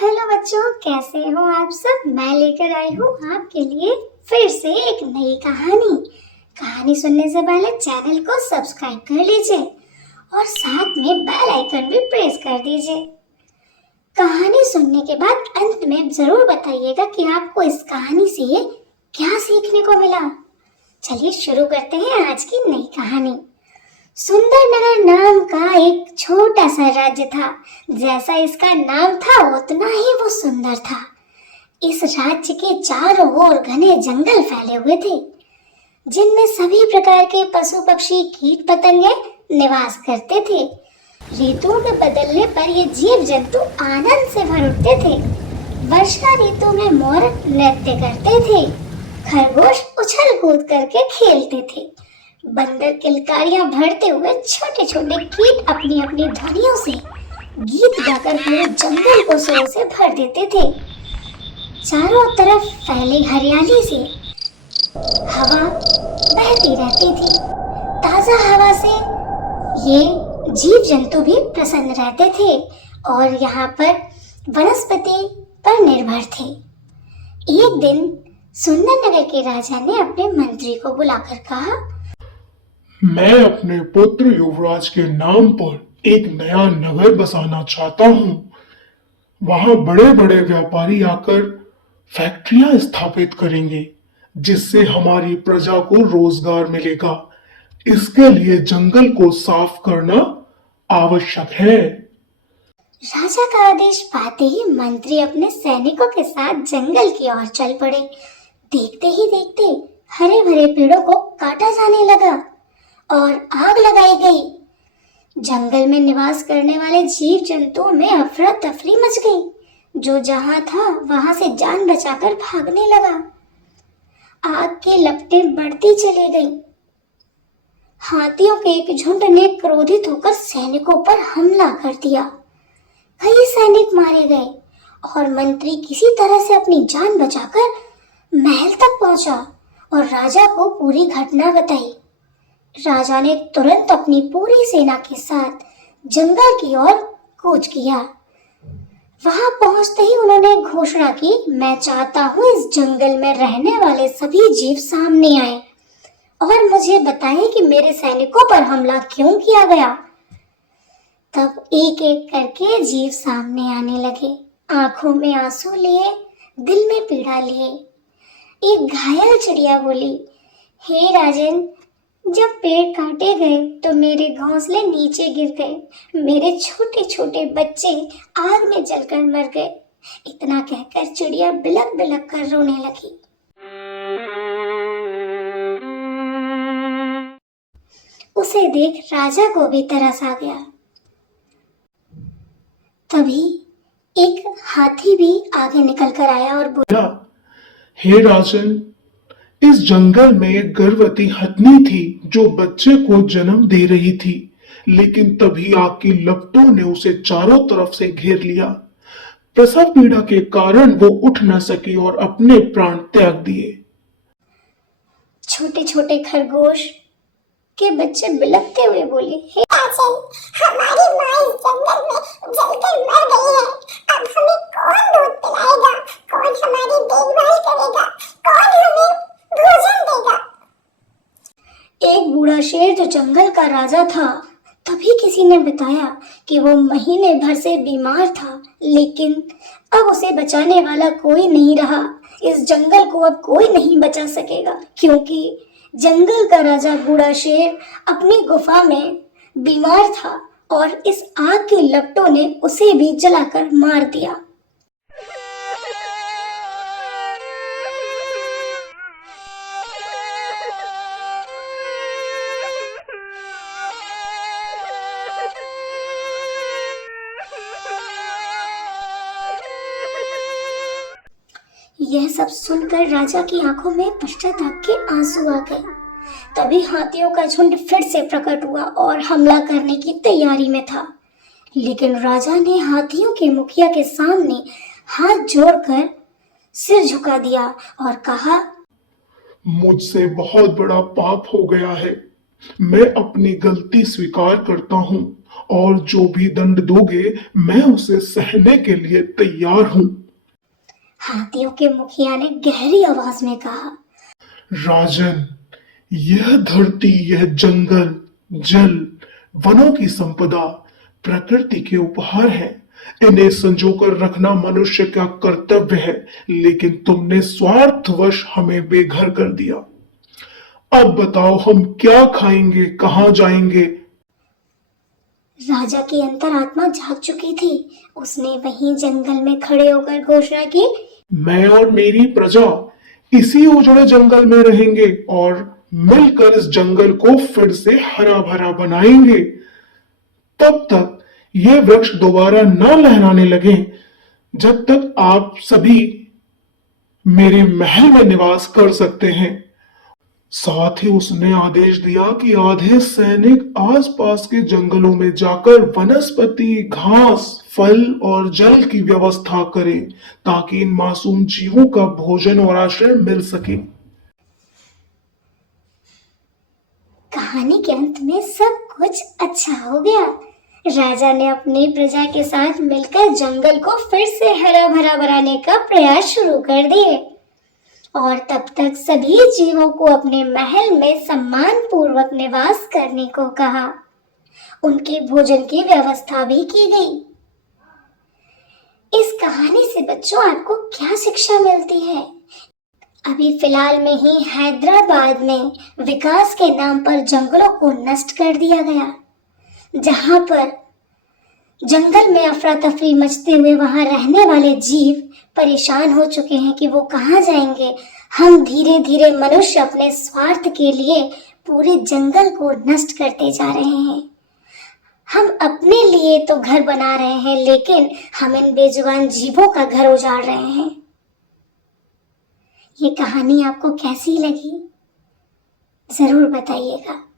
Hello बच्चों, कैसे हो आप सब। मैं लेकर आई हूँ आपके लिए फिर से एक नई कहानी। कहानी सुनने से पहले चैनल को सब्सक्राइब कर लीजिए और साथ में बेल आइकन भी प्रेस कर दीजिए। कहानी सुनने के बाद अंत में जरूर बताइएगा कि आपको इस कहानी से क्या सीखने को मिला। चलिए शुरू करते हैं आज की नई कहानी। सुंदरनगर नाम का एक छोटा सा राज्य था। जैसा इसका नाम था उतना ही वो सुंदर था। इस राज्य के चारों ओर घने जंगल फैले हुए थे, जिनमें सभी प्रकार के पशु पक्षी कीट पतंगे निवास करते थे। ऋतुओं के बदलने पर ये जीव जंतु आनंद से भर उठते थे। वर्षा ऋतु में मोर नृत्य करते थे, खरगोश उछल कूद करके खेलते थे, बंदर किलकारियां भरते हुए छोटे छोटे कीट अपनी अपनी ध्वनियों से गीत गाकर पूरे जंगल को शोर से भर देते थे। चारों तरफ फैली हरियाली से हवा बहती रहती थी। ताजा हवा से ये जीव जंतु भी प्रसन्न रहते थे और यहाँ पर वनस्पति पर निर्भर थे। एक दिन सुंदरनगर के राजा ने अपने मंत्री को बुलाकर कहा, मैं अपने पुत्र युवराज के नाम पर एक नया नगर बसाना चाहता हूँ। वहां बड़े बड़े व्यापारी आकर फैक्ट्रियां स्थापित करेंगे, जिससे हमारी प्रजा को रोजगार मिलेगा। इसके लिए जंगल को साफ करना आवश्यक है। राजा का आदेश पाते ही मंत्री अपने सैनिकों के साथ जंगल की ओर चल पड़े। देखते ही देखते हरे भरे पेड़ों को काटा जाने लगा और आग लगाई गई। जंगल में निवास करने वाले जीव जंतुओं में अफरा तफरी मच गई। जो जहां था वहां से जान बचाकर भागने लगा। आग की लपटें बढ़ती चली गई। हाथियों के एक झुंड ने क्रोधित होकर सैनिकों पर हमला कर दिया। कई सैनिक मारे गए और मंत्री किसी तरह से अपनी जान बचाकर महल तक पहुंचा और राजा को पूरी घटना बताई। राजा ने तुरंत अपनी पूरी सेना के साथ जंगल की ओर कूच किया। वहां पहुंचते ही उन्होंने घोषणा की, मैं चाहता हूं इस जंगल में रहने वाले सभी जीव सामने आए और मुझे बताएं कि मेरे सैनिकों पर हमला क्यों किया गया। तब एक एक करके जीव सामने आने लगे, आंखों में आंसू लिए, दिल में पीड़ा लिए। एक घायल चिड़िया बोली, हे राजन, जब पेड़ काटे गए तो मेरे घोंसले नीचे गिर गए। मेरे छोटे छोटे बच्चे आग में जलकर मर गए। इतना कहकर चिड़िया बिलक बिलक कर रोने लगी। उसे देख राजा को भी तरस आ गया। तभी एक हाथी भी आगे निकल कर आया और बोला, हे राजन, इस जंगल में एक गर्भवती हथनी थी जो बच्चे को जन्म दे रही थी, लेकिन तभी आग की लपटों ने उसे चारों तरफ से घेर लिया। प्रसव पीड़ा के कारण वो उठ न सकी और अपने प्राण त्याग दिए। छोटे छोटे खरगोश के बच्चे बिलखते हुए बोले, हे राजन, हमारी माँ इस जंगल में जलकर मर गई है। अब हमें कौन दूध पिलाएगा, कौन हमारी देखभाल करेगा, कौन हमें भोजन देगा। एक बूढ़ा शेर जो जंगल का राजा था, तभी किसी ने बताया कि वो महीने भर से बीमार था, लेकिन अब उसे बचाने वाला कोई नहीं रहा। इस जंगल को अब कोई नहीं बचा सकेगा, क्योंकि जंगल का राजा बूढ़ा शेर अपनी गुफा में बीमार था और इस आग की लपटों ने उसे भी जलाकर मार दिया। यह सब सुनकर राजा की आंखों में पश्चाताप के आंसू आ गए। तभी हाथियों का झुंड फिर से प्रकट हुआ और हमला करने की तैयारी में था, लेकिन राजा ने हाथियों के मुखिया के सामने हाथ जोड़कर सिर झुका दिया और कहा, मुझसे बहुत बड़ा पाप हो गया है। मैं अपनी गलती स्वीकार करता हूँ और जो भी दंड दोगे मैं उसे सहने के लिए तैयार हूं। हाथियों के मुखिया ने गहरी आवाज में कहा। राजन, यह धरती, यह जंगल, जल, वनों की संपदा प्रकृति के उपहार है। इन्हें संजोकर रखना मनुष्य का कर्तव्य है, लेकिन तुमने स्वार्थवश हमें बेघर कर दिया। अब बताओ हम क्या खाएंगे, कहाँ जाएंगे? राजा की अंतरात्मा जाग चुकी थी। उसने वहीं जंगल में खड़े होकर घोषणा की। मैं और मेरी प्रजा इसी उजड़े जंगल में रहेंगे और मिलकर इस जंगल को फिर से हरा भरा बनाएंगे। तब तक ये वृक्ष दोबारा न लहराने लगे जब तक आप सभी मेरे महल में निवास कर सकते हैं। साथ ही उसने आदेश दिया कि आधे सैनिक आसपास के जंगलों में जाकर वनस्पति, घास, फल और जल की व्यवस्था करें ताकि इन मासूम जीवों का भोजन और आश्रय मिल सके। कहानी के अंत में सब कुछ अच्छा हो गया। राजा ने अपनी प्रजा के साथ मिलकर जंगल को फिर से हरा भरा बनाने का प्रयास शुरू कर दिए और तब तक सभी जीवों को अपने महल में सम्मान पूर्वक निवास करने को कहा। उनके भोजन की व्यवस्था भी की गई। इस कहानी से बच्चों आपको क्या शिक्षा मिलती है? अभी फिलहाल में ही हैदराबाद में विकास के नाम पर जंगलों को नष्ट कर दिया गया। जहां पर जंगल में अफरा तफरी मचते हुए वहां रहने वाले जीव परेशान हो चुके हैं कि वो कहाँ जाएंगे। हम धीरे धीरे मनुष्य अपने स्वार्थ के लिए पूरे जंगल को नष्ट करते जा रहे हैं। हम अपने लिए तो घर बना रहे हैं, लेकिन हम इन बेजुबान जीवों का घर उजाड़ रहे हैं। ये कहानी आपको कैसी लगी? जरूर बताइएगा।